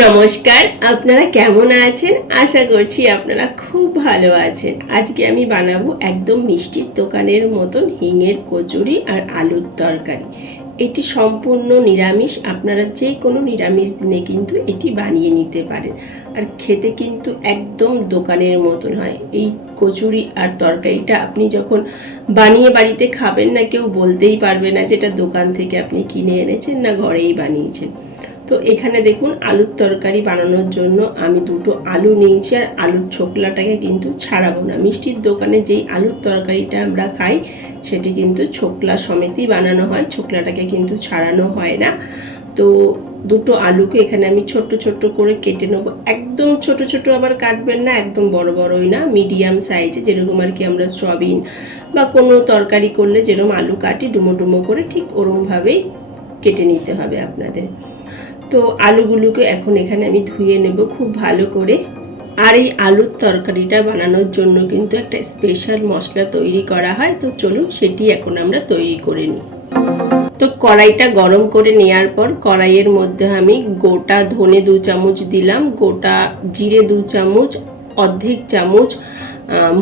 নমস্কার, আপনারা কেমন আছেন? আশা করছি আপনারা খুব ভালো আছেন। আজকে আমি বানাবো একদম মিষ্টির দোকানের মতন হিঙের কচুরি আর আলুর তরকারি। এটি সম্পূর্ণ নিরামিষ, আপনারা যে কোনো নিরামিষ দিনে কিন্তু এটি বানিয়ে নিতে পারেন। আর খেতে কিন্তু একদম দোকানের মতন হয়। এই কচুরি আর তরকারিটা আপনি যখন বানিয়ে বাড়িতে খাবেন না, কেউ বলতেই পারবে না যেটা দোকান থেকে আপনি কিনে এনেছেন না ঘরেই বানিয়েছেন। তো এখানে দেখুন, আলুর তরকারি বানানোর জন্য আমি দুটো আলু নিয়েছি। আর আলুর ছোকলাটাকে কিন্তু ছাড়াবো না। মিষ্টির দোকানে যেই আলুর তরকারিটা আমরা খাই সেটি কিন্তু ছোকলা সমেতই বানানো হয়, ছোকলাটাকে কিন্তু ছাড়ানো হয় না। তো দুটো আলুকে এখানে আমি ছোট্ট ছোট্ট করে কেটে নেবো। একদম ছোট ছোট আবার কাটবেন না, একদম বড় বড়ই না, মিডিয়াম সাইজে, যেরকম আর কি আমরা সয়াবিন বা কোনো তরকারি করলে যেরকম আলু কাটি ডুমো ডুমো করে, ঠিক ওরমভাবেই কেটে নিতে হবে আপনাদের। তো আলুগুলোকে এখন এখানে আমি ধুয়ে নেব খুব ভালো করে। আর এই আলুর তরকারিটা বানানোর জন্য কিন্তু একটা স্পেশাল মশলা তৈরি করা হয়। তো চলুন সেটি এখন আমরা তৈরি করে নিই। তো কড়াইটা গরম করে নেওয়ার পর কড়াইয়ের মধ্যে আমি গোটা ধনে 2 চামচ দিলাম, গোটা জিরে 2 চামচ, অর্ধেক চামচ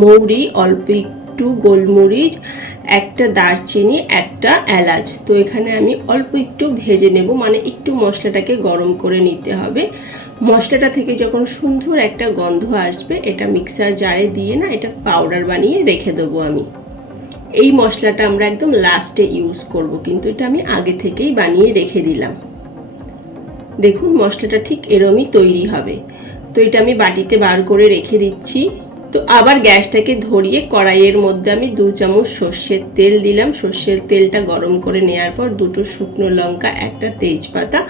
মৌরি, অল্প একটু গোলমরিচ, একটা দারচিনি, একটা এলাচ। তো এখানে আমি অল্প একটু ভেজে নেব, মানে একটু মশলাটাকে গরম করে নিতে হবে। মশলাটা থেকে যখন সুন্দর একটা গন্ধ আসবে, এটা মিক্সার জারে দিয়ে না এটা পাউডার বানিয়ে রেখে দেবো আমি। এই মশলাটা আমরা একদম লাস্টে ইউজ করব, কিন্তু এটা আমি আগে থেকেই বানিয়ে রেখে দিলাম। দেখুন মশলাটা ঠিক এরমই তৈরি হবে। তো এটা আমি বাটিতে বার করে রেখে দিচ্ছি। তো আবার গ্যাসটাকে ধরিয়ে কড়াইয়ের মধ্যে আমি 2 চামচ সর্ষের তেল দিলাম। সর্ষের তেলটা গরম করে নেওয়ার পর দুটো শুকনো লঙ্কা, একটা তেজপাতা,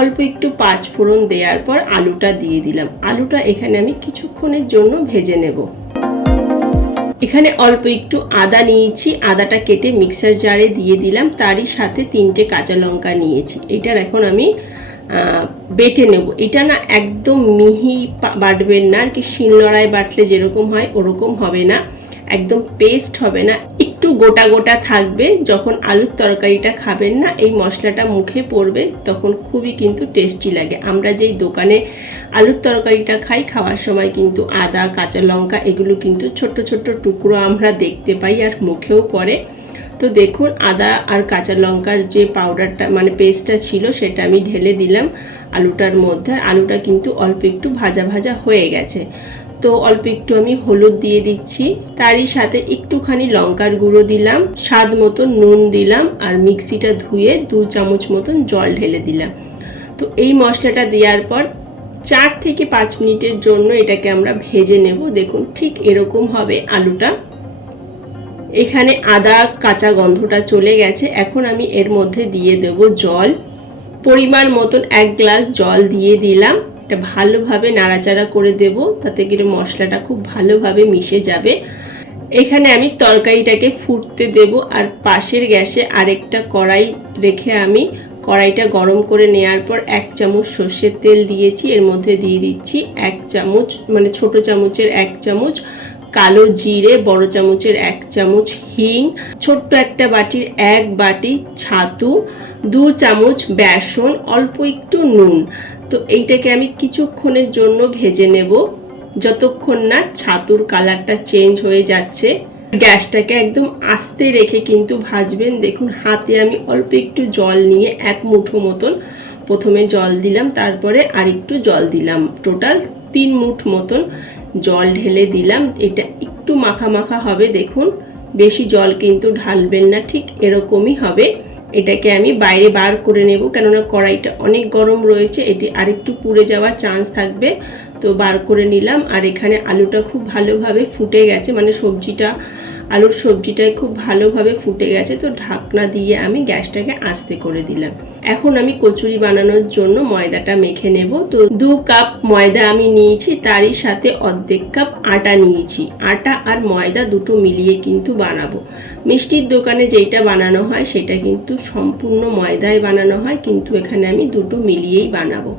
অল্প একটু 5 ফোড়ন দেওয়ার পর আলুটা দিয়ে দিলাম। আলুটা এখানে আমি কিছুক্ষণের জন্য ভেজে নেব। এখানে অল্প একটু আদা নিয়েছি, আদাটা কেটে মিক্সার জারে দিয়ে দিলাম। তারই সাথে 3টে কাঁচা লঙ্কা নিয়েছি। এটার এখন আমি বেটে নেব। এটা না একদম মিহি বাটবেন না, আর কি শিলনোড়ায় বাটলে যেরকম হয় ওরকম হবে না, একদম পেস্ট হবে না, একটু গোটা গোটা থাকবে। যখন আলুর তরকারিটা খাবেন না, এই মশলাটা মুখে পড়বে, তখন খুবই কিন্তু টেস্টি লাগে। আমরা যেই দোকানে আলুর তরকারিটা খাই, খাওয়ার সময় কিন্তু আদা, কাঁচা লঙ্কা এগুলো কিন্তু ছোট্ট ছোট্ট টুকরো আমরা দেখতে পাই আর মুখেও পড়ে। তো দেখুন আদা আর কাঁচা লঙ্কার যে পাউডারটা মানে পেস্টটা ছিল সেটা আমি ঢেলে দিলাম আলুটার মধ্যে। আলুটা কিন্তু অল্প একটু ভাজা ভাজা হয়ে গেছে। তো অল্প একটু আমি হলুদ দিয়ে দিচ্ছি, তারই সাথে একটুখানি লঙ্কার গুঁড়ো দিলাম, স্বাদ মতো নুন দিলাম, আর মিক্সিটা ধুয়ে 2 চামচ মতন জল ঢেলে দিলাম। তো এই মশলাটা দেওয়ার পর 4 থেকে 5 মিনিটের জন্য এটাকে আমরা ভেজে নেব। দেখুন ঠিক এরকম হবে আলুটা। এখানে আদা কাঁচা গন্ধটা চলে গেছে। এখন আমি এর মধ্যে দিয়ে দেব জল, পরিমাণ মতন 1 গ্লাস জল দিয়ে দিলাম। এটা ভালোভাবে নাড়াচাড়া করে দেব, তাতে করে মশলাটা খুব ভালোভাবে মিশে যাবে। এখানে আমি তরকারিটাকে ফুটতে দেব। আর পাশের গ্যাসে আরেকটা কড়াই রেখে আমি কড়াইটা গরম করে নেওয়ার পর 1 চামচ সর্ষের তেল দিয়েছি। এর মধ্যে দিয়ে দিচ্ছি 1 চামচ মানে ছোট চামচের 1 চামচ কালো জিরে, বড় চামচের 1 চামচ হিং, ছোট্ট একটা বাটির 1 বাটি ছাতু, 2 চামচ বেসন, অল্প একটু নুন। তো এইটাকে আমি কিছুক্ষণের জন্য ভেজে নেব, যতক্ষণ না ছাতুর কালারটা চেঞ্জ হয়ে যাচ্ছে। গ্যাসটাকে একদম আস্তে রেখে কিন্তু ভাজবেন। দেখুন হাতে আমি অল্প একটু জল নিয়ে 1 মুঠো মতন প্রথমে জল দিলাম, তারপরে আরেকটু জল দিলাম, টোটাল 3 মুঠ মতন জল ঢেলে দিলাম। এটা একটু মাখা মাখা হবে, দেখুন বেশি জল কিন্তু ঢালবেন না, ঠিক এরকমই হবে। এটাকে আমি বাইরে বার করে নেব, কেননা কড়াইটা অনেক গরম রয়েছে, এটি আরেকটু পুড়ে যাওয়ার চান্স থাকবে। তো বার করে নিলাম। আর এখানে আলুটা খুব ভালোভাবে ফুটে গেছে, মানে আলুর সবজিটাই খুব ভালোভাবে ফুটে গেছে। তো ঢাকনা দিয়ে আমি গ্যাসটাকে আস্তে করে দিলাম। এখন আমি কচুরি বানানোর জন্য ময়দাটা মেখে নেব। তো 2 কাপ ময়দা আমি নিয়েছি, তারই সাথে অর্ধেক কাপ আটা নিয়েছি। আটা আর ময়দা দুটো মিলিয়ে কিন্তু বানাবো। মিষ্টির দোকানে যেটা বানানো হয় সেটা কিন্তু সম্পূর্ণ ময়দায় বানানো হয়, কিন্তু এখানে আমি দুটো মিলিয়েই বানাবো।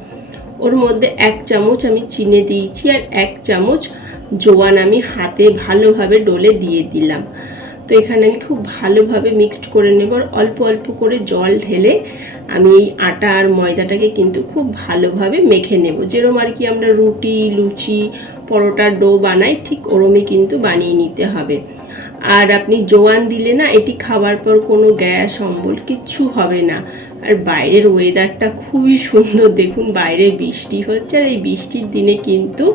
ওর মধ্যে 1 চামচ আমি চিনি দিয়েছি, আর 1 চামচ জোয়ান আমি হাতে ভালোভাবে ডলে দিয়ে দিলাম। তো এখানে আমি খুব ভালোভাবে মিক্সড করে নেব, আর অল্প অল্প করে জল ঢেলে আমি এই আটা আর ময়দাটাকে কিন্তু খুব ভালোভাবে মেখে নেব। যেরকম আর কি আমরা রুটি, লুচি, পরোটার ডো বানাই, ঠিক ওরমই কিন্তু বানিয়ে নিতে হবে। আর আপনি জোয়ান দিলে না, এটি খাওয়ার পর কোনো গ্যাস অম্বল কিচ্ছু হবে না। আর বাইরের ওয়েদারটা খুবই সুন্দর, দেখুন বাইরে বৃষ্টি হচ্ছে, আর এই বৃষ্টির দিনে কিন্তু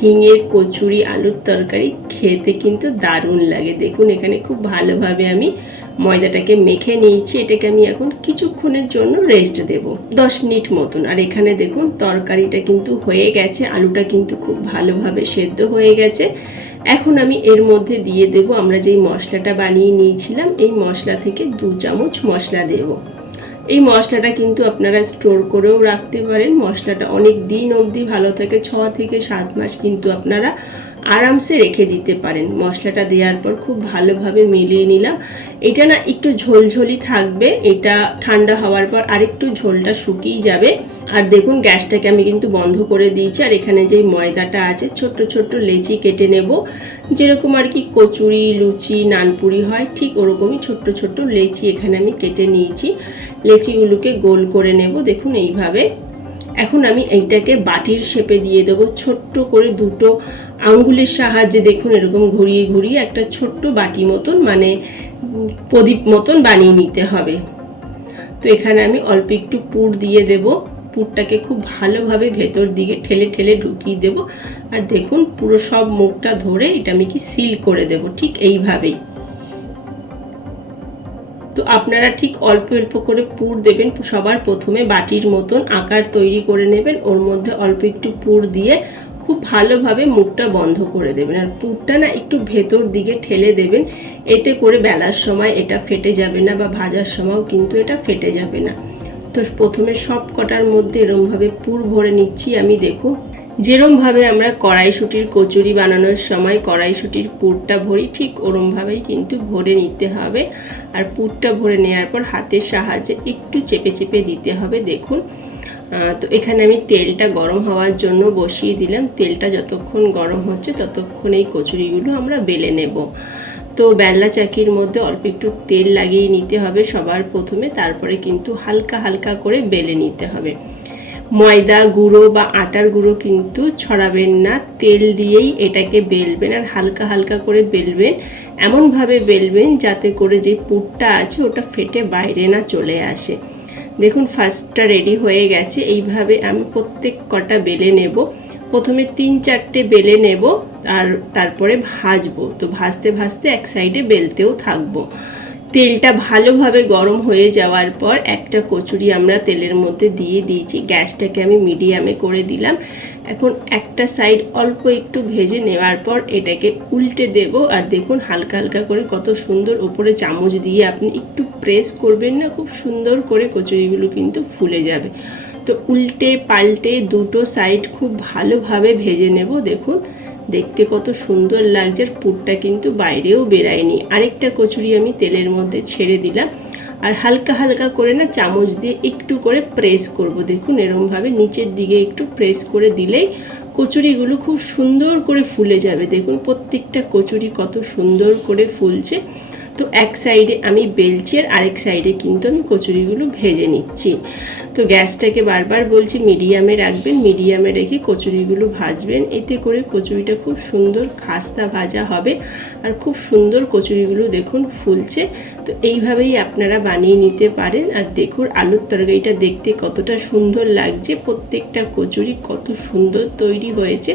হিঙের কচুরি, আলুর তরকারি খেতে কিন্তু দারুণ লাগে। দেখুন এখানে খুব ভালোভাবে আমি ময়দাটাকে মেখে নিয়েছি। এটাকে আমি এখন কিছুক্ষণের জন্য রেস্ট দেব, 10 মিনিট মতন। আর এখানে দেখুন তরকারিটা কিন্তু হয়ে গেছে, আলুটা কিন্তু খুব ভালোভাবে সেদ্ধ হয়ে গেছে। এখন আমি এর মধ্যে দিয়ে দেব আমরা যেই মশলাটা বানিয়ে নিয়েছিলাম, এই মশলা থেকে 2 চামচ মশলা দেব। এই মশলাটা কিন্তু আপনারা স্টোর করেও রাখতে পারেন, মশলাটা অনেক দিন অবধি ভালো থাকে, 6 থেকে 7 মাস কিন্তু আপনারা আরামসে রেখে দিতে পারেন। মশলাটা দেওয়ার পর খুব ভালোভাবে মিলিয়ে নিলাম। এটা না একটু ঝোলঝোলি থাকবে, এটা ঠান্ডা হওয়ার পর আরেকটু ঝোলটা শুকিয়ে যাবে। আর দেখুন গ্যাসটাকে আমি কিন্তু বন্ধ করে দিয়েছি। আর এখানে যেই ময়দাটা আছে, ছোট্ট ছোট্ট লেচি কেটে নেব, যেরকম আর কি কচুরি, লুচি, নানপুরি হয়, ঠিক ওরকমই ছোট্ট ছোট্ট লেচি এখানে আমি কেটে নিয়েছি। লেচিগুলোকে গোল করে নেব, দেখুন এইভাবে। এখন আমি এইটাকে বাটির শেপে দিয়ে দেবো, ছোট্ট করে দুটো আঙ্গুলের সাহায্যে দেখুন এরকম ঘুরিয়ে ঘুরিয়ে একটা ছোট্ট বাটি মতন, মানে প্রদীপ মতন বানিয়ে নিতে হবে। তো এখানে আমি অল্প একটু পুর দিয়ে দেব, পুরটাকে খুব ভালোভাবে ভেতর দিকে ঠেলে ঠেলে ঢুকিয়ে দেব। আর দেখুন পুরো সব মুখটা ধরে এটা আমি কি সিল করে দেব, ঠিক এইভাবেই। তো আপনারা ঠিক অল্প অল্প করে পুর দেবেন। সবার প্রথমে বাটির মতন আকার তৈরি করে নেবেন, ওর মধ্যে অল্প একটু পুর দিয়ে খুব ভালোভাবে মুখটা বন্ধ করে দেবেন। আর পুরটা না একটু ভেতর দিকে ঠেলে দেবেন, এতে করে বেলার সময় এটা ফেটে যাবে না, বা ভাজার সময়ও কিন্তু এটা ফেটে যাবে না। তো প্রথমে সব কটার মধ্যে এরমভাবে পুর ভরে নিচ্ছি আমি। দেখুন যেরমভাবে আমরা কড়াইশুঁটির কচুরি বানানোর সময় কড়াইশুঁটির পুরটা ভরি, ঠিক ওরমভাবেই কিন্তু ভরে নিতে হবে। আর পুরটা ভরে নেওয়ার পর হাতের সাহায্যে একটু চেপে চেপে দিতে হবে। দেখুন তো এখানে আমি তেলটা গরম হওয়ার জন্য বসিয়ে দিলাম। তেলটা যতক্ষণ গরম হচ্ছে ততক্ষণ এই কচুরিগুলো আমরা বেলে নেব। তো বেলনা চাকির মধ্যে অল্প একটু তেল লাগিয়ে নিতে হবে সবার প্রথমে, তারপরে কিন্তু হালকা হালকা করে বেলে নিতে হবে। ময়দা গুঁড়ো বা আটার গুঁড়ো কিন্তু ছড়াবেন না, তেল দিয়েই এটাকে বেলবেন। আর হালকা হালকা করে বেলবেন, এমনভাবে বেলবেন যাতে করে যে পুরটা আছে ওটা ফেটে বাইরে না চলে আসে। দেখুন ফার্স্টটা রেডি হয়ে গেছে। এইভাবে আমি প্রত্যেক কটা বেলে নেব। প্রথমে 3-4টে বেলে নেব, আর তারপরে ভাজবো। তো ভাজতে ভাজতে এক সাইডে বেলতেও থাকবো। তেলটা ভালোভাবে গরম হয়ে যাওয়ার পর একটা কচুরি আমরা তেলের মধ্যে দিয়ে দিয়েছি। গ্যাসটাকে আমি মিডিয়ামে করে দিলাম। এখন একটা সাইড অল্প একটু ভেজে নেওয়ার পর এটাকে উল্টে দেব। আর দেখুন হালকা হালকা করে কত সুন্দর উপরে চামচ দিয়ে আপনি একটু প্রেস করবেন না, খুব সুন্দর করে কচুরিগুলো কিন্তু ফুলে যাবে। তো উল্টে পাল্টে দুটো সাইড খুব ভালোভাবে ভেজে নেব। দেখুন দেখতে কত সুন্দর লাগছে, আর পুরটা কিন্তু বাইরেও বেরায়নি। আরেকটা কচুরি আমি তেলের মধ্যে ছেড়ে দিলাম, আর হালকা হালকা করে না চামচ দিয়ে একটু করে প্রেস করব। দেখুন এরমভাবে নিচের দিকে একটু প্রেস করে দিলেই কচুরিগুলো খুব সুন্দর করে ফুলে যাবে। দেখুন প্রত্যেকটা কচুরি কত সুন্দর করে ফুলছে। তো এক সাইডে আমি বেলছি, আর আরেক সাইডে কিন্তু আমি কচুরিগুলো ভেজে নিচ্ছি। তো গ্যাসটাকে বারবার বলছি মিডিয়ামে রাখবেন, মিডিয়ামে রেখে কচুরিগুলো ভাজবেন। এতে করে কচুরিটা খুব সুন্দর খাস্তা ভাজা হবে, আর খুব সুন্দর কচুরিগুলো দেখুন ফুলছে। তো এইভাবেই আপনারা বানিয়ে নিতে পারেন। আর দেখুন আলুর তরকারিটা দেখতে কতটা সুন্দর লাগছে, প্রত্যেকটা কচুরি কত সুন্দর তৈরি হয়েছে,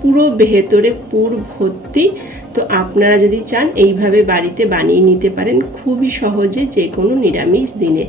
পুরো ভেতরে পুর ভর্তি। তো আপনারা যদি চান এইভাবে বাড়িতে বানিয়ে নিতে পারেন খুবই সহজে, যে কোনো নিরামিষ দিনে।